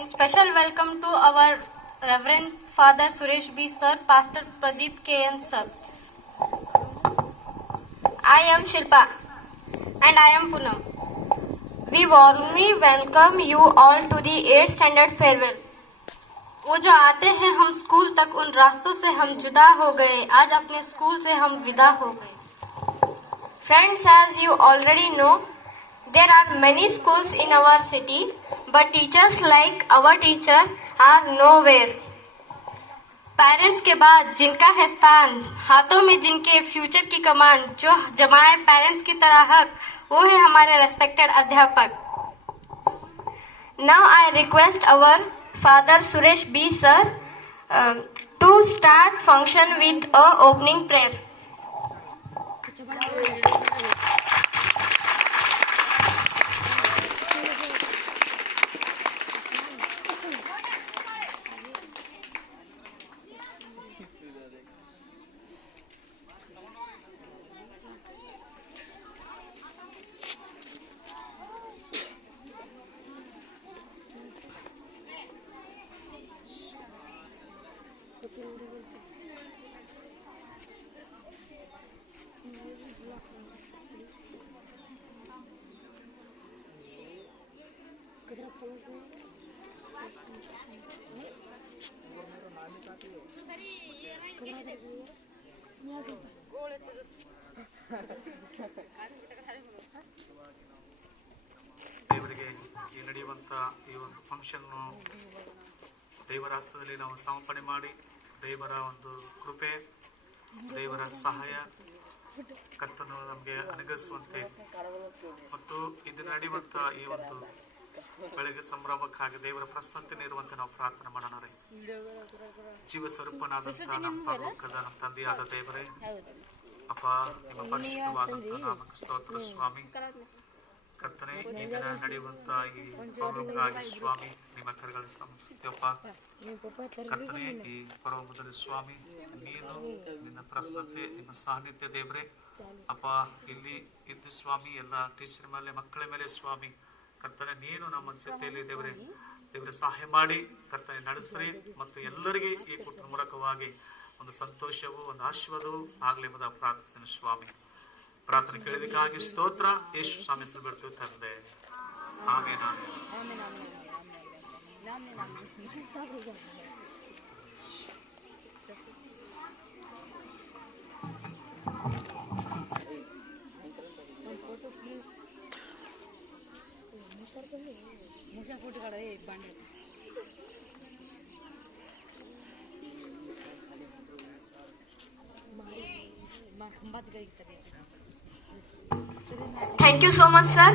And special welcome to our Reverend Father Suresh B. Sir, Pastor Pradeep K.N. Sir. I am Shilpa and I am Poonam. We warmly welcome you all to the 8th standard farewell. वो जो आते हैं हम school तक, उन रास्तों से हम जुदा हो गए, आज अपने स्कूल से हम विदा हो गए. Friends, as you already know, there are many schools in our city, but teachers like our teacher are nowhere. Parents के बाद जिनका है स्थान, हाथों में जिनके फ्यूचर की कमान, जो जमाए पेरेंट्स की तरह हक, वो है हमारे रेस्पेक्टेड अध्यापक. Now I request our Father Suresh B. Sir to start function with a opening prayer. ದೇವರಿಗೆ ಈ ನಡೆಯುವಂಥ ಈ ಒಂದು ಫಂಕ್ಷನ್ನು ದೇವರ ಹಸ್ತದಲ್ಲಿ ನಾವು ಸಮರ್ಪಣೆ ಮಾಡಿ, ದೇವರ ಒಂದು ಕೃಪೆ, ದೇವರ ಸಹಾಯ ಕರ್ತನು ನಮಗೆ ಅನುಗ್ರಹಿಸುವಂತೆ ಮತ್ತು ಇದು ನಡೆಯುವಂಥ ಈ ಒಂದು ಬೆಳಗ್ಗೆ ಸಂಭ್ರಮಕ್ಕಾಗಿ ದೇವರ ಪ್ರಸನ್ನತೆ ಇರುವಂತೆ ನಾವು ಪ್ರಾರ್ಥನೆ ಮಾಡೋಣ. ರೀ ಜೀವ ಸ್ವರೂಪನಾದಂಥ ನಮ್ಮ ಪರಲೋಕದ ನಮ್ಮ ತಂದೆಯಾದ ದೇವರೇ, ಅಪ್ಪ, ನಿಮ್ಮ ಪರಿಶುದ್ಧವಾದಂಥ ನಾಮಕ್ಕೆ ಸ್ತೋತ್ರ ಸ್ವಾಮಿ. ಕರ್ತನೆ, ಈ ದಿನ ನಡೆಯುವಂತ ಈ ಪ್ರೋಗ್ರಾಮ್ಗಾಗಿ ಸ್ವಾಮಿ ನಿಮ್ಮ ಕರೆಗಳಿಗೆ ಸಮರ್ಪಿಸುತ್ತೇವಪ್ಪ. ಕರ್ತನೆ, ಈ ಪರ್ವದಲ್ಲಿ ಸ್ವಾಮಿ ನೀನು ನಿನ್ನ ಪ್ರಸನ್ನತೆ, ನಿಮ್ಮ ಸಾನ್ನಿಧ್ಯ ದೇವರೇ ಅಪ್ಪ ಇಲ್ಲಿ ಇದ್ದು ಸ್ವಾಮಿ ಎಲ್ಲ ಟೀಚರ್ ಮೇಲೆ, ಮಕ್ಕಳ ಮೇಲೆ ಸ್ವಾಮಿ ಕರ್ತನೆ ನೀನು ನಮ್ಮ ಜೊತೆಯಲ್ಲಿ ದೇವರೇ ಸಹಾಯ ಮಾಡಿ ಕರ್ತನೆ ನಡೆಸ್ರಿ ಮತ್ತು ಎಲ್ಲರಿಗೆ ಈ ಕುಟುಂಬ ಮೂಲಕವಾಗಿ ಒಂದು ಸಂತೋಷವೂ ಒಂದು ಆಶೀರ್ವಾದವೂ ಆಗಲಿ ಎಂಬುದ ಪ್ರಾರ್ಥನೆ ಸ್ವಾಮಿ. ಪ್ರಾರ್ಥನೆ ಕೇಳಿದಕ್ಕಾಗಿ ಸ್ತೋತ್ರ. ಯೇಸು ಸ್ವಾಮಿ ಹೆಸರು ಬಿಡ್ತೀವಿ ತಂದೆ, ಆಮೇನ್. Thank you so much, sir.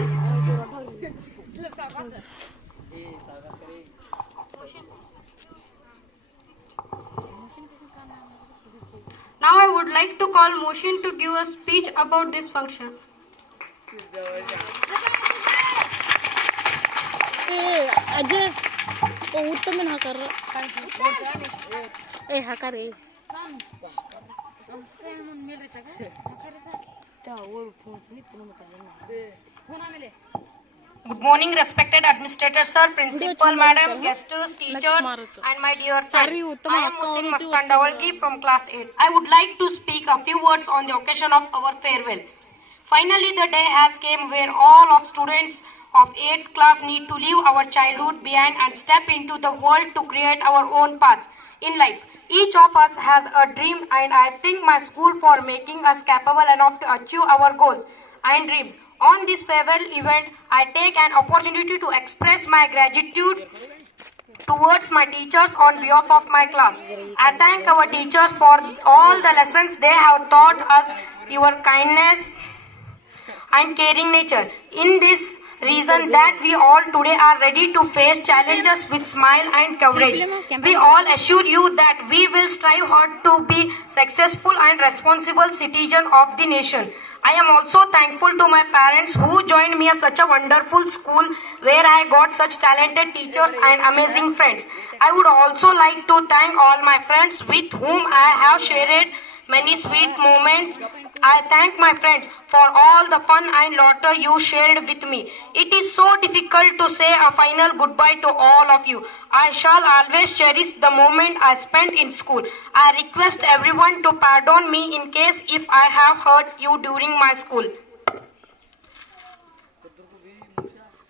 Now I would like to call Motion to give a speech about this function. Ajay वो उत्तम ना कर ए हाकर ए Good morning, respected administrator sir, principal madam, guests, teachers, and my dear friends. I am Musin Mastandawalgi from class 8. I would like to speak a few words on the occasion of our farewell. Finally, the day has come where all of students of 8th class need to leave our childhood behind and step into the world to create our own paths in life. Each of us has a dream, and I thank my school for making us capable enough to achieve our goals and dreams. On this farewell event, I take an opportunity to express my gratitude towards my teachers on behalf of my class. I thank our teachers for all the lessons they have taught us, your kindness and caring nature. In this reason that we all today are ready to face challenges with smile and courage. We all assure you that we will strive hard to be successful and responsible citizen of the nation. I am also thankful to my parents who joined me at such a wonderful school where I got such talented teachers and amazing friends. I would also like to thank all my friends with whom I have shared many sweet moments. I thank my friends for all the fun and laughter you shared with me. It is so difficult to say a final goodbye to all of you. I shall always cherish the moment I spent in school. I request everyone to pardon me in case if I have hurt you during my school.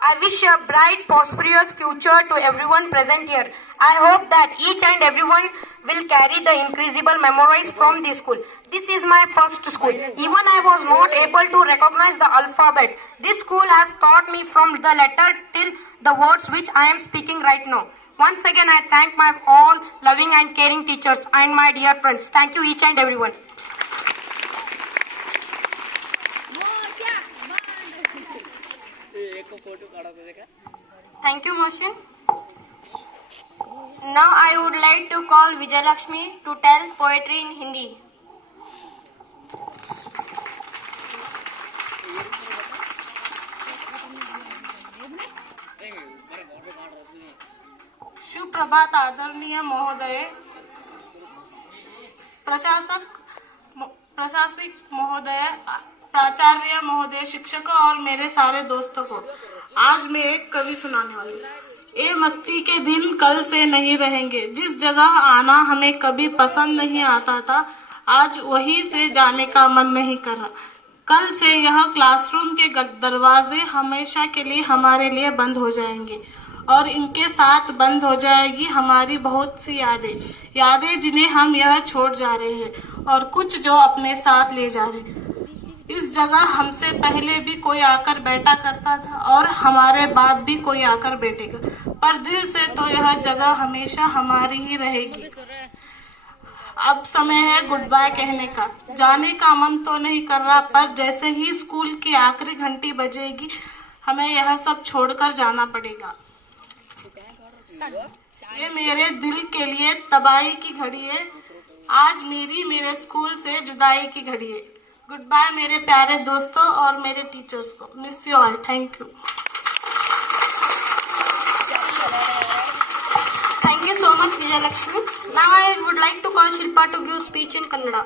I wish a bright, prosperous future to everyone present here. I hope that each and everyone will carry the increasable memories from this school. This is my first school. Even I was not able to recognize the alphabet. This school has taught me from the letter till the words which I am speaking right now. Once again, I thank my all loving and caring teachers and my dear friends. Thank you each and everyone. Thank you, Mohsin. Now I would like to call Vijayalakshmi to tell poetry in Hindi. सुप्रभात आदरणीय महोदय, प्रशासक महोदय, प्राचार्य महोदय, शिक्षकों और मेरे सारे दोस्तों को आज मैं एक कवि सुनाने वाली हूँ। ये मस्ती के दिन कल से नहीं रहेंगे। जिस जगह आना हमें कभी पसंद नहीं आता था, आज वहीं से जाने का मन नहीं कर रहा। कल से यह क्लासरूम के दरवाजे हमेशा के लिए हमारे लिए बंद हो जाएंगे और इनके साथ बंद हो जाएगी हमारी बहुत सी यादें जिन्हें हम यह छोड़ जा रहे हैं और कुछ जो अपने साथ ले जा रहे हैं। इस जगह हमसे पहले भी कोई आकर बैठा करता था और हमारे बाद भी कोई आकर बैठेगा, पर दिल से तो यह जगह हमेशा हमारी ही रहेगी। अब समय है गुड बाय कहने का। जाने का मन तो नहीं कर रहा, पर जैसे ही स्कूल की आखिरी घंटी बजेगी हमें यह सब छोड़कर जाना पड़ेगा। ये मेरे दिल के लिए तबाही की घड़ी है, आज मेरे स्कूल से जुदाई की घड़ी है। गुड बाय मेरे प्यारे दोस्तों और मेरे टीचर्स को। Miss you all. Thank you. Thank you so much, Vijayalakshmi. Now I would like to call Shilpa to give speech in Kannada.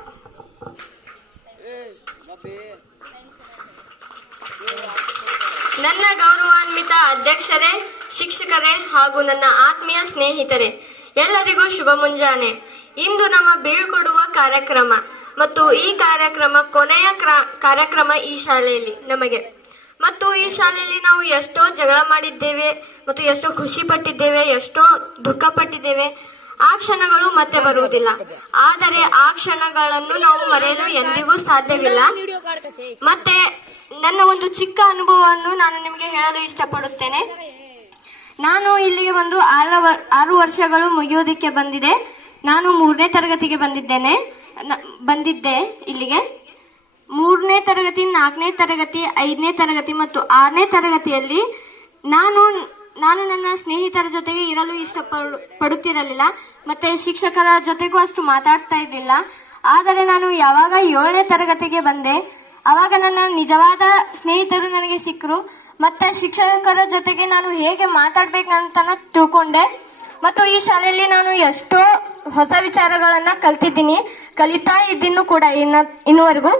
ನನ್ನ ಗೌರವಾನ್ವಿತ ಅಧ್ಯಕ್ಷರೇ, ಶಿಕ್ಷಕರೇ ಹಾಗೂ ನನ್ನ ಆತ್ಮೀಯ ಸ್ನೇಹಿತರೆ, ಎಲ್ಲರಿಗೂ ಶುಭ ಮುಂಜಾನೆ. ಇಂದು ನಮ್ಮ ಬೀಳ್ಕೊಡುವ ಕಾರ್ಯಕ್ರಮ ಮತ್ತು ಈ ಕಾರ್ಯಕ್ರಮ ಕೊನೆಯ ಕಾರ್ಯಕ್ರಮ ಈ ಶಾಲೆಯಲ್ಲಿ ನಮಗೆ. ಮತ್ತು ಈ ಶಾಲೆಯಲ್ಲಿ ನಾವು ಎಷ್ಟೋ ಜಗಳ ಮಾಡಿದ್ದೇವೆ ಮತ್ತು ಎಷ್ಟೋ ಖುಷಿ ಪಟ್ಟಿದ್ದೇವೆ, ಎಷ್ಟೋ ದುಃಖ ಪಟ್ಟಿದ್ದೇವೆ. ಆ ಕ್ಷಣಗಳು ಮತ್ತೆ ಬರುವುದಿಲ್ಲ, ಆದರೆ ಆ ಕ್ಷಣಗಳನ್ನು ನಾವು ಮರೆಯಲು ಎಂದಿಗೂ ಸಾಧ್ಯವಿಲ್ಲ. ಮತ್ತೆ ನನ್ನ ಒಂದು ಚಿಕ್ಕ ಅನುಭವವನ್ನು ನಾನು ನಿಮಗೆ ಹೇಳಲು ಇಷ್ಟಪಡುತ್ತೇನೆ. ನಾನು ಇಲ್ಲಿಗೆ ಬಂದು 6 ವರ್ಷಗಳು ಮುಗಿಯೋದಕ್ಕೆ ಬಂದಿದೆ. ನಾನು 3ನೇ ತರಗತಿಗೆ ಬಂದಿದ್ದೆ ಇಲ್ಲಿಗೆ. 3ನೇ ತರಗತಿ, 4ನೇ ತರಗತಿ, 5ನೇ ತರಗತಿ ಮತ್ತು 6ನೇ ತರಗತಿಯಲ್ಲಿ ನಾನು ನನ್ನ ಸ್ನೇಹಿತರ ಜೊತೆಗೆ ಇರಲು ಇಷ್ಟಪಡುತ್ತಿರಲಿಲ್ಲ, ಮತ್ತೆ ಶಿಕ್ಷಕರ ಜೊತೆಗೂ ಅಷ್ಟು ಮಾತಾಡ್ತಾ ಇರಲಿಲ್ಲ. ಆದರೆ ನಾನು ಯಾವಾಗ 7ನೇ ತರಗತಿಗೆ ಬಂದೆ, ಆವಾಗ ನನ್ನ ನಿಜವಾದ ಸ್ನೇಹಿತರು ನನಗೆ ಸಿಕ್ಕರು. ಮತ್ತೆ ಶಿಕ್ಷಕರ ಜೊತೆಗೆ ನಾನು ಹೇಗೆ ಮಾತಾಡ್ಬೇಕಂತ ತಿಳ್ಕೊಂಡೆ. ಮತ್ತು ಈ ಶಾಲೆಯಲ್ಲಿ ನಾನು ಎಷ್ಟೋ ಹೊಸ ವಿಚಾರಗಳನ್ನ ಕಲಿತಾ ಇದ್ದೀನಿ ಕೂಡ ಇನ್ನುವರೆಗೂ.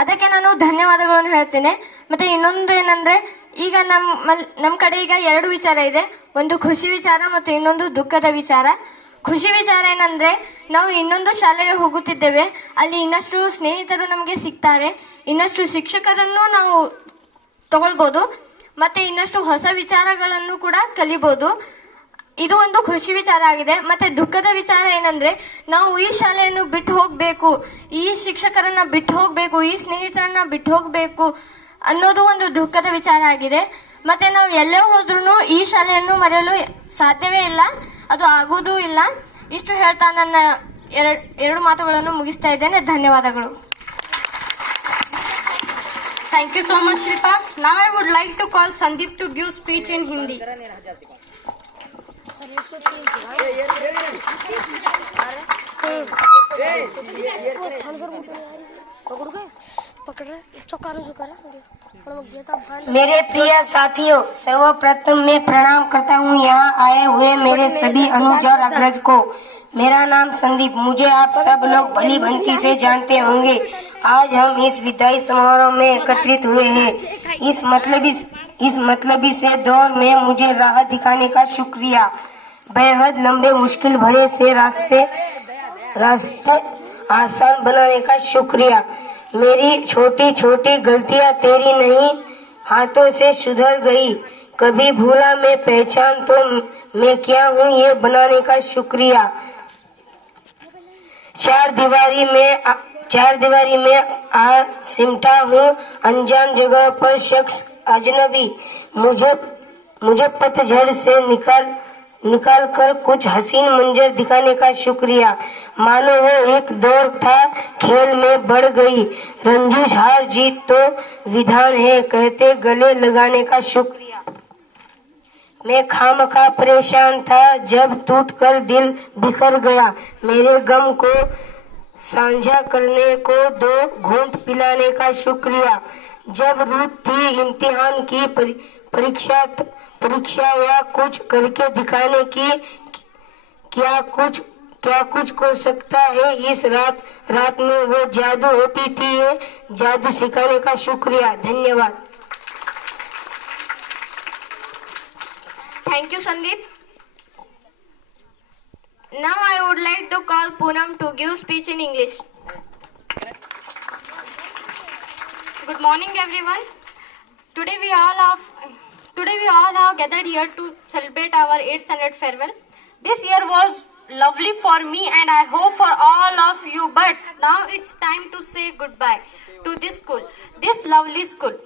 ಅದಕ್ಕೆ ನಾನು ಧನ್ಯವಾದಗಳನ್ನು ಹೇಳ್ತೇನೆ. ಮತ್ತೆ ಇನ್ನೊಂದು ಏನಂದ್ರೆ, ಈಗ ನಮ್ಮ ಕಡೆ ಈಗ 2 ವಿಚಾರ ಇದೆ. ಒಂದು ಖುಷಿ ವಿಚಾರ ಮತ್ತು ಇನ್ನೊಂದು ದುಃಖದ ವಿಚಾರ. ಖುಷಿ ವಿಚಾರ ಏನಂದ್ರೆ, ನಾವು ಇನ್ನೊಂದು ಶಾಲೆಗೆ ಹೋಗುತ್ತಿದ್ದೇವೆ, ಅಲ್ಲಿ ಇನ್ನಷ್ಟು ಸ್ನೇಹಿತರು ನಮಗೆ ಸಿಗ್ತಾರೆ, ಇನ್ನಷ್ಟು ಶಿಕ್ಷಕರನ್ನು ನಾವು ತಗೊಳ್ಬೋದು, ಮತ್ತೆ ಇನ್ನಷ್ಟು ಹೊಸ ವಿಚಾರಗಳನ್ನು ಕೂಡ ಕಲಿಬಹುದು. ಇದು ಒಂದು ಖುಷಿ ವಿಚಾರ ಆಗಿದೆ. ಮತ್ತೆ ದುಃಖದ ವಿಚಾರ ಏನಂದ್ರೆ, ನಾವು ಈ ಶಾಲೆಯನ್ನು ಬಿಟ್ಟು ಹೋಗ್ಬೇಕು, ಈ ಶಿಕ್ಷಕರನ್ನ ಬಿಟ್ಟು ಹೋಗ್ಬೇಕು, ಈ ಸ್ನೇಹಿತರನ್ನ ಬಿಟ್ಟು ಹೋಗ್ಬೇಕು ಅನ್ನೋದು ಒಂದು ದುಃಖದ ವಿಚಾರ ಆಗಿದೆ. ಮತ್ತೆ ನಾವು ಎಲ್ಲೇ ಹೋದ್ರೂ ಈ ಶಾಲೆಯನ್ನು ಮರೆಯಲು ಸಾಧ್ಯವೇ ಇಲ್ಲ, ಅದು ಆಗುವುದೂ ಇಲ್ಲ. ಇಷ್ಟು ಹೇಳ್ತಾ ನನ್ನ ಎರಡು ಮಾತುಗಳನ್ನು ಮುಗಿಸ್ತಾ ಇದ್ದೇನೆ. ಧನ್ಯವಾದಗಳು. Thank you so much, Shilpa. Now I would like to call Sandeep to give speech in Hindi. पकड़ रहे चौकारों जो करे और वो गेता भाई मेरे प्रिय साथियों, सर्वप्रथम मैं प्रणाम करता हूँ यहाँ आए हुए मेरे सभी अनुज और अग्रज को। मेरा नाम संदीप, मुझे आप सब लोग भली भांति से जानते होंगे। आज हम इस विदाई समारोह में एकत्रित हुए हैं। इस मतलबी से दौर में मुझे राह दिखाने का शुक्रिया। बेहद लंबे मुश्किल भरे से रास्ते आसान बनाने का शुक्रिया। मेरी छोटी छोटी गलतियां तेरी नहीं हाथों से सुधर गई। कभी भूला मैं पहचान तो मैं क्या हूँ ये बनाने का शुक्रिया। चार दीवारी में आ सिमटा हूँ अनजान जगह पर शख्स अजनबी। मुझे पतझड़ से निकाल कर कुछ हसीन मंजर दिखाने का शुक्रिया। मानो वो एक दौर था, खेल में बढ़ गई रंजिश, हार जीत तो विधान है कहते गले लगाने का शुक्रिया। मैं खामखा परेशान था जब टूटकर दिल बिखर गया। मेरे गम को साझा करने को 2 घूंट पिलाने का शुक्रिया। जब रूठ थी इम्तिहान की परीक्षा या कुछ करके दिखाने की, क्या कुछ हो सकता है इस रात में वो जादू होती थी, ये जादू सिखाने का शुक्रिया। धन्यवाद। Thank you, Sandeep. Now I would like to call Poonam to give speech in English. Good morning, everyone. Today we all have gathered here to celebrate our 8th standard farewell. This year was lovely for me and I hope for all of you, but now it's time to say goodbye to this school, this lovely school,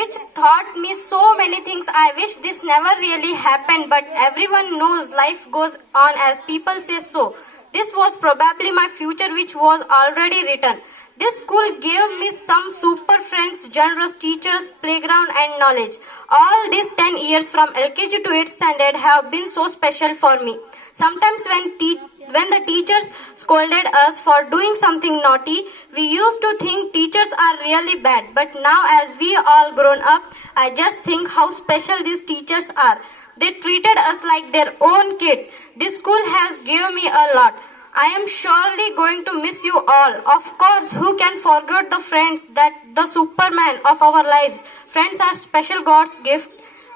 which taught me so many things. I wish this never really happened, but everyone knows life goes on as people say so. This was probably my future, which was already written. This school gave me some super friends, generous teachers, playground and knowledge. All these 10 years from LKG to 8th standard have been so special for me. Sometimes when the teachers scolded us for doing something naughty, we used to think teachers are really bad. But now as we all grown up, I just think how special these teachers are. They treated us like their own kids. This school has given me a lot. I am surely going to miss you all. Of course, who can forget the friends, that the Superman of our lives. Friends are special God's gift.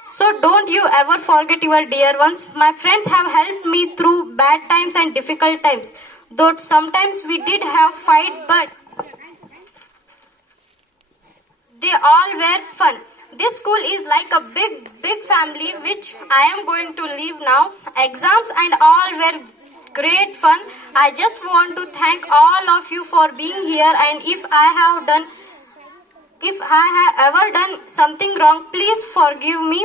So don't you ever forget your dear ones. My friends have helped me through bad times and difficult times. Though sometimes we did have fight, but they all were fun. This school is like a big family which I am going to leave now. Exams and all were great fun. I just want to thank all of you for being here, and if I have ever done something wrong, please forgive me.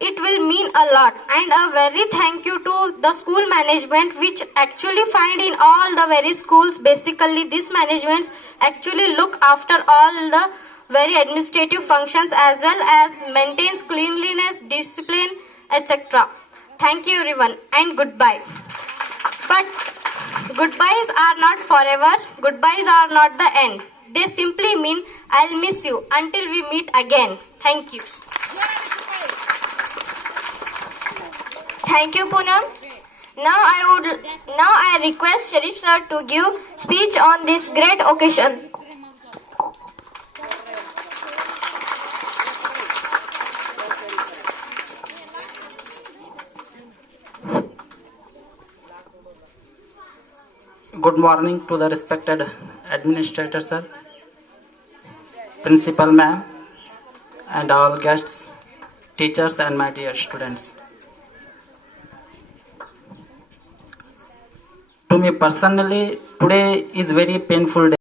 It will mean a lot. And a very thank you to the school management, which actually find in all the very schools. Basically, these managements actually look after all the very administrative functions as well as maintains cleanliness, discipline, etc. Thank you everyone and goodbye. But goodbyes are not forever. Goodbyes are not the end. They simply mean I'll miss you until we meet again. Thank you. Thank you, Poonam. Now I request Sharif sir to give speech on this great occasion. Good morning to the respected administrator sir, principal ma'am, and all guests, teachers and my dear students. To me personally, today is very painful day.